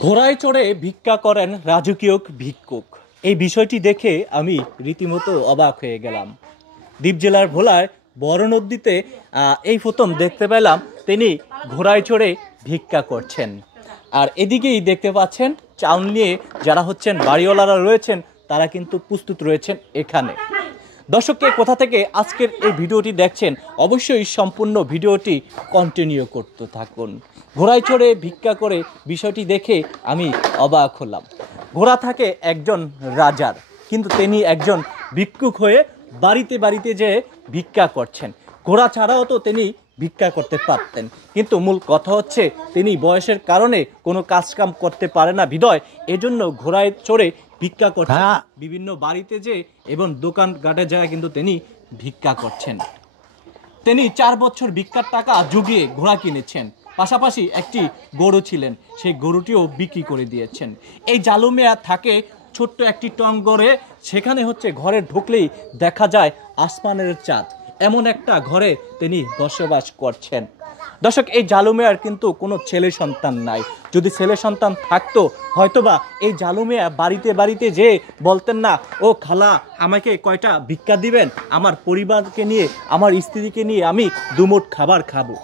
ঘোড়ায় চড়ে ভিক্ষা করেন রাজকীয় ভিক্ষুক। এই বিষয়টি দেখে আমি রীতিমতো অবাক হয়ে গেলাম। দ্বীপ জেলার ভোলায় বড় নদীতে এই প্রথম দেখতে পেলাম তিনি ঘোড়ায় চড়ে ভিক্ষা করছেন। আর এদিকেই দেখতে পাচ্ছেন চাউল নিয়ে যারা হচ্ছেন বাড়িওয়ালারা রয়েছেন তারা কিন্তু প্রস্তুত রয়েছেন এখানে। দর্শককে কোথা থেকে আজকের এই ভিডিওটি দেখছেন অবশ্যই সম্পূর্ণ ভিডিওটি কন্টিনিউ করতে থাকুন। ঘোড়ায় চড়ে ভিক্ষা করে বিষয়টি দেখে আমি অবাক হলাম। ঘোড়া থাকে একজন রাজার, কিন্তু তিনি একজন ভিক্ষুক হয়ে বাড়িতে বাড়িতে যেয়ে ভিক্ষা করছেন। ঘোড়া ছাড়াও তো তিনি ভিক্ষা করতে পারতেন, কিন্তু মূল কথা হচ্ছে তিনি বয়সের কারণে কোনো কাজকাম করতে পারে না বিধায় এজন্য ঘোড়ায় চড়ে ভিক্ষা করছেন বিভিন্ন বাড়িতে যে এবং দোকান ঘাটে যায় কিন্তু তিনি ভিক্ষা করছেন। তিনি 4 বছর ভিক্ষার টাকা জুগিয়ে ঘোড়া কিনেছেন, পাশাপাশি একটি গরু ছিলেন, সেই গরুটিও বিক্রি করে দিয়েছেন। এই জালু মিয়া থাকে ছোট্ট একটি টঙ্গরে, সেখানে হচ্ছে ঘরে ঢুকলেই দেখা যায় আসমানের চাঁদ, এমন একটা ঘরে তিনি বসবাস করছেন। দর্শক, এই জালু মিয়ার কিন্তু কোনো ছেলে সন্তান নাই। যদি ছেলে সন্তান থাকতো হয়তোবা এই জালু মিয়া বাড়িতে বাড়িতে যে বলতেন না, ও খালা আমাকে কয়টা ভিক্ষা দিবেন, আমার পরিবারকে নিয়ে আমার স্ত্রীকে নিয়ে আমি দুমুঠ খাবার খাবো।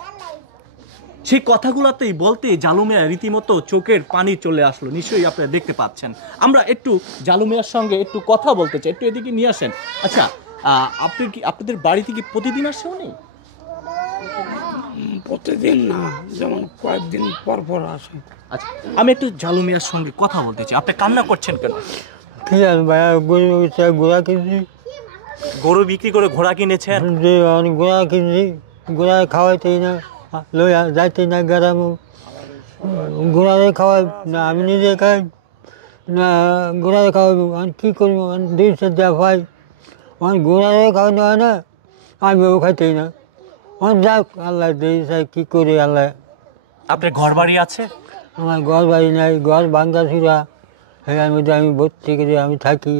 সেই কথাগুলোতেই বলতে জালু মিয়া রীতিমতো চোখের পানি চলে আসলো। নিশ্চয়ই আপনারা দেখতে পাচ্ছেন। আমরা একটু জালু মিয়ার সঙ্গে একটু কথা বলতে চাই, একটু এদিকে নিয়ে আসেন। আচ্ছা, আপনি কি আপনাদের বাড়িতে কি প্রতিদিন আসে উনি? প্রতিদিন না, যেমন কয়েকদিন পর পর আসে। আচ্ছা, আমি একটু জালু মিয়ার সঙ্গে কথা বলতে চাই। আপনি কান্না করছেন কেন? কি আর ভাইয়া, ঘোড়া কিনছি। গরু বিক্রি করে ঘোড়া কিনেছেন? যে অনেক ঘোড়া কিনছি, ঘোড়া খাওয়াইতেই না, লইয়া যাইতেই না গ্রাম। ঘোড়ারে খাওয়াই না, আমি নিজে খাই না, ঘোড়ারে খাওয়াবো। আমি কী করবো, 200 দেওয়া পাই, আমার ঘোড়ারে খাওয়ানো হয় না, আমিও খাইতেই না। যাক, আল্লাহ দিয়ে কী করি আল্লাহ। আপনার ঘর বাড়ি আছে? আমার ঘর বাড়ি নাই, ঘর ভাঙ্গা চুরা, এর মধ্যে আমি ভর্তি করে আমি থাকি।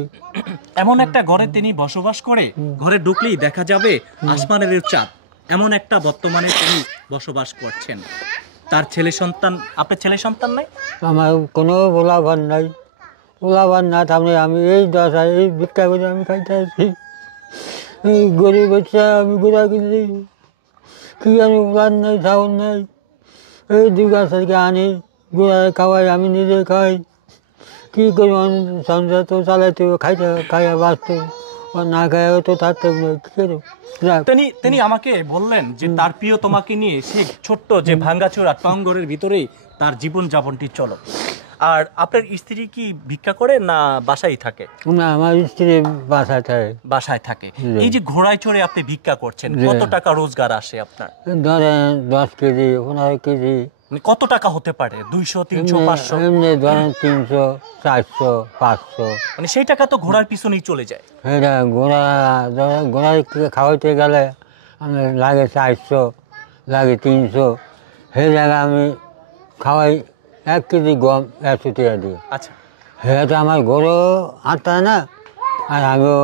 এমন একটা ঘরে তিনি বসবাস করে, ঘরে ঢুকলেই দেখা যাবে আসমানের চাঁদ, এমন একটা বর্তমানে তিনি বসবাস করছেন। তার ছেলে সন্তান, আপনার ছেলে সন্তান নাই? আমার কোনো পোলাপান নাই। পোলাপান না থামলে আমি এই দশায় এই ভিক্ষা করে আমি খাইতে আছি। এই গরিব বাচ্চা, আমি ঘোড়া কিনছি, কি আমি প্লান নাই, চাউল নাই, এই 2 গাছ থেকে আনি ঘোড়া খাওয়াই, আমি নিজে খাই। কী করবো, সংসার তো চালাইতে খাইতে খাইয়া বাঁচতে, না খাইয়া তো থাকতে কী করবো। তিনি আমাকে বললেন যে তার প্রিয় তোমাকে নিয়ে সে ছোট্ট যে ভাঙ্গাচোরা টঙ্গরের ভিতরেই তার জীবন যাপনটি চলো। আর আপনার স্ত্রী কি ভিক্ষা করে না বাসায় থাকে? না, আমার স্ত্রী বাসায় থাকে। বাসায় থাকে। এই যে ঘোড়ায় চড়ে আপনি ভিক্ষা করছেন, কত টাকা রোজগার আসে আপনার? ধরেন 10 কেজি 15 কেজি। কত টাকা হতে পারে? 200, 300, 500? এমনি ধরেন 300, 400, 500। মানে সেই টাকা তো ঘোড়ার পিছনেই চলে যায়। হ্যাঁ, ঘোড়া খাওয়াইতে গেলে আমি লাগে 400, লাগে 300। সেই জায়গায় আমি খাওয়াই 1 কেজি গম 100 টাকা দিই। আচ্ছা, হ্যাঁ, তো আমার গরু আটটা না, আর আমিও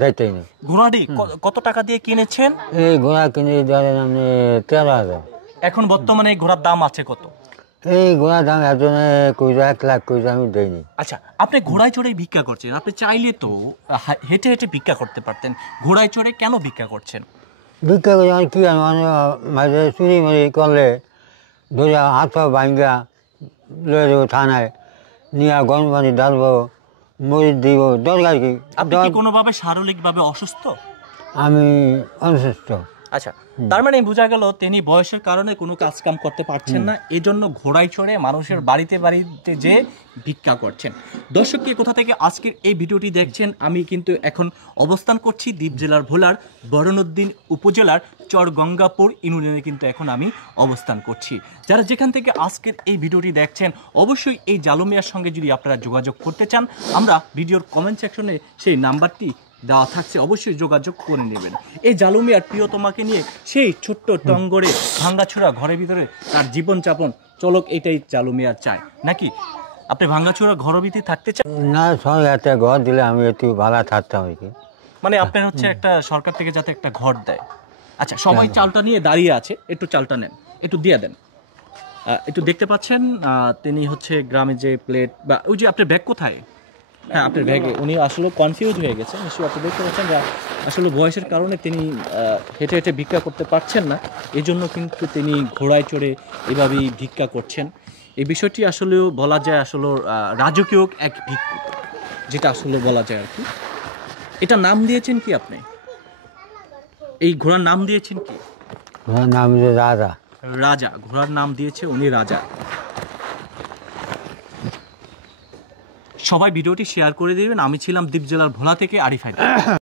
যাইতেই না। ঘোড়াটি কত টাকা দিয়ে কিনেছেন? এই ঘোড়া কিনে ধরেন আপনি 13,000। এখন বর্তমানে ঘোড়ার দাম আছে কত? এই ঘোড়ার দাম একজনে কইরা 1 লাখ কইরা আমি দেইনি। আচ্ছা, আপনি ঘোড়ায় চড়ে ভিক্ষা করছেন, আপনি চাইলে তো হেঁটে হেঁটে ভিক্ষা করতে পারতেন, ঘোড়ায় চড়ে কেন ভিক্ষা করছেন? ভিক্ষা করে আর কি, মাঝে চুরি মারি করলে ধরে হাত পা ভাঙ্গা লয়ে যাবো থানায়, নিয়ে গরম পানি ডালবো, মরিচ দিব, দরকার কি। আপনি কি কোনোভাবে শারীরিকভাবে অসুস্থ? আমি অসুস্থ। আচ্ছা, তার মানে বোঝা গেল তিনি বয়সের কারণে কোনো কাজ কাম করতে পারছেন না, এজন্য ঘোড়ায় চড়ে মানুষের বাড়িতে বাড়িতে যে ভিক্ষা করছেন। দর্শক, কি কোথা থেকে আজকের এই ভিডিওটি দেখছেন, আমি কিন্তু এখন অবস্থান করছি দ্বীপ জেলার ভোলার বরনউদ্দিন উপজেলার চরগঙ্গাপুর ইউনিয়নে কিন্তু এখন আমি অবস্থান করছি। যারা যেখান থেকে আজকের এই ভিডিওটি দেখছেন অবশ্যই এই জালু মিয়ার সঙ্গে যদি আপনারা যোগাযোগ করতে চান, আমরা ভিডিওর কমেন্ট সেকশনে সেই নাম্বারটি দেওয়া থাকছে, অবশ্যই যোগাযোগ করে নেবেন। এই জালু মিয়ার প্রিয় তোমাকে নিয়ে সেই ছোট্ট টঙ্গরে ভাঙ্গাছড়া ঘরের ভিতরে তার জীবনযাপন চলক, এটাই জালু মিয়ার চায় নাকি? আপনি ভাঙ্গাছড়া ঘরের ভিতরে থাকতে চান না? সঙ্গে একটা ঘর দিলে আমি একটু ভালো থাকতাম আর কি। মানে আপনার হচ্ছে একটা সরকার থেকে যাতে একটা ঘর দেয়। আচ্ছা, সবাই চালটা নিয়ে দাঁড়িয়ে আছে, একটু চালটা নেন, একটু দিয়ে দেন। একটু দেখতে পাচ্ছেন তিনি হচ্ছে গ্রামে যে প্লেট বা ওই যে আপনার ব্যাগ কোথায়, হ্যাঁ আপনার ব্যাগে, উনি আসলে কনফিউজ হয়ে গেছে নিশ্চয়ই। আপনি দেখতে পাচ্ছেন যে আসলে বয়সের কারণে তিনি হেঁটে হেঁটে ভিক্ষা করতে পারছেন না, এই জন্য কিন্তু তিনি ঘোড়ায় চড়ে এভাবেই ভিক্ষা করছেন। এই বিষয়টি আসলেও বলা যায় আসলে রাজকীয় এক ভিক্ষুক, যেটা আসলে বলা যায় আর কি। এটা নাম দিয়েছেন কি আপনি, এই ঘোড়ার নাম দিয়েছেন কি? ওনার নাম যে রাজা। রাজা, ঘোড়ার নাম দিয়েছে উনি রাজা। সবাই ভিডিওটি শেয়ার করে দিবেন। আমি ছিলাম দ্বীপ জেলার ভোলা থেকে আরিফ হায়দার।